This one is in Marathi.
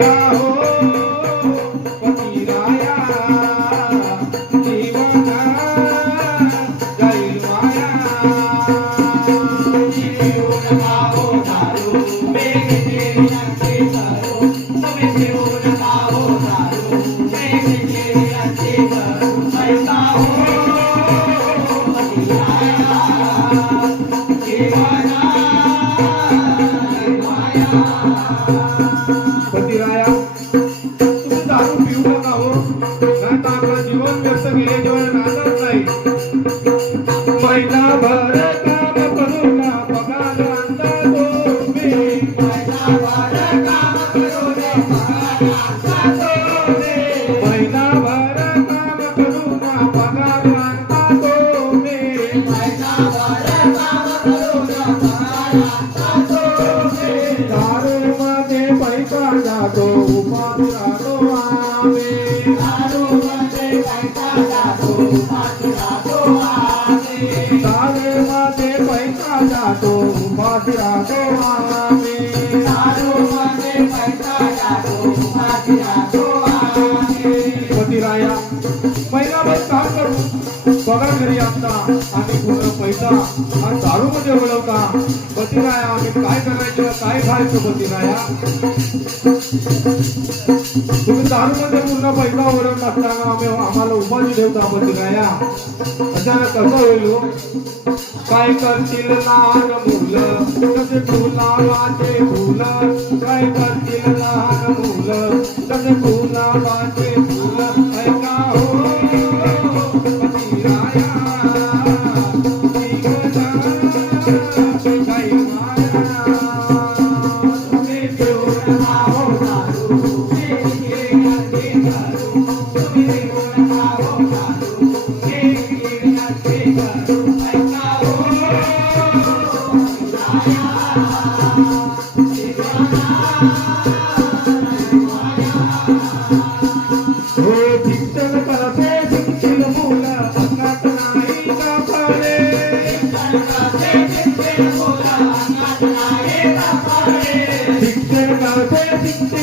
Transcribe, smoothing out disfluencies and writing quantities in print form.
ऐका हो पतिराया जीवन जाईल माया जीव नका हो दारू वेग तेरी नक्की करू तुम्ही जीव नका हो दारू वेग तेरी नक्की करू ऐका हो पतिराया जीवन पतिराया तुम्ही दारू पिऊ नका हो नाही तर आपलं जीवन व्यस्त केल्याशिवाय राहणार नाही महिनाभर काम करून पगार आणता तुम्ही महिनाभर काम करून पगार आणता तुम्ही महिनाभर काम करून पगार आणता तुम्ही महिनाभर काम करून पगार आणता तुम्ही दारूमध्ये पैसा जातो उपास राहतो आम्ही दारूमध्ये पैसा जातो उपास राहतो आम्ही दारूमध्ये पैसा जातो उपास राहतो आम्ही दारूमध्ये पैसा जातो उपास राहतो आम्ही पतिराया महिनाभर काम करून पगार घरी आणता आणि पूर्ण पैसा हा दारूमध्ये वळवता पतिराया आम्ही काय करायचं काय खायचं पतिराया तुम्ही दारूमध्ये पूर्ण पैसा वळवत असताना आम्हाला उपाशी ठेवता पतिराया अचानक कसं होईल हो? काय करतील लहान मुलं तसे फुलाचे फुलं काय करतील लहान मुलं तसे फुलाचे फुलं ऐका हो पतिराया जीवना काही माया तुम्ही जीव नका हो दारू वेग तेरी नक्की करू तुम्ही जीव नका हो दारू वेग तेरी नक्की करू ऐका हो हो शिक्षण करते शिक्षण मुलं अंगात नाही का फळे शिक्षण करते शिक्षण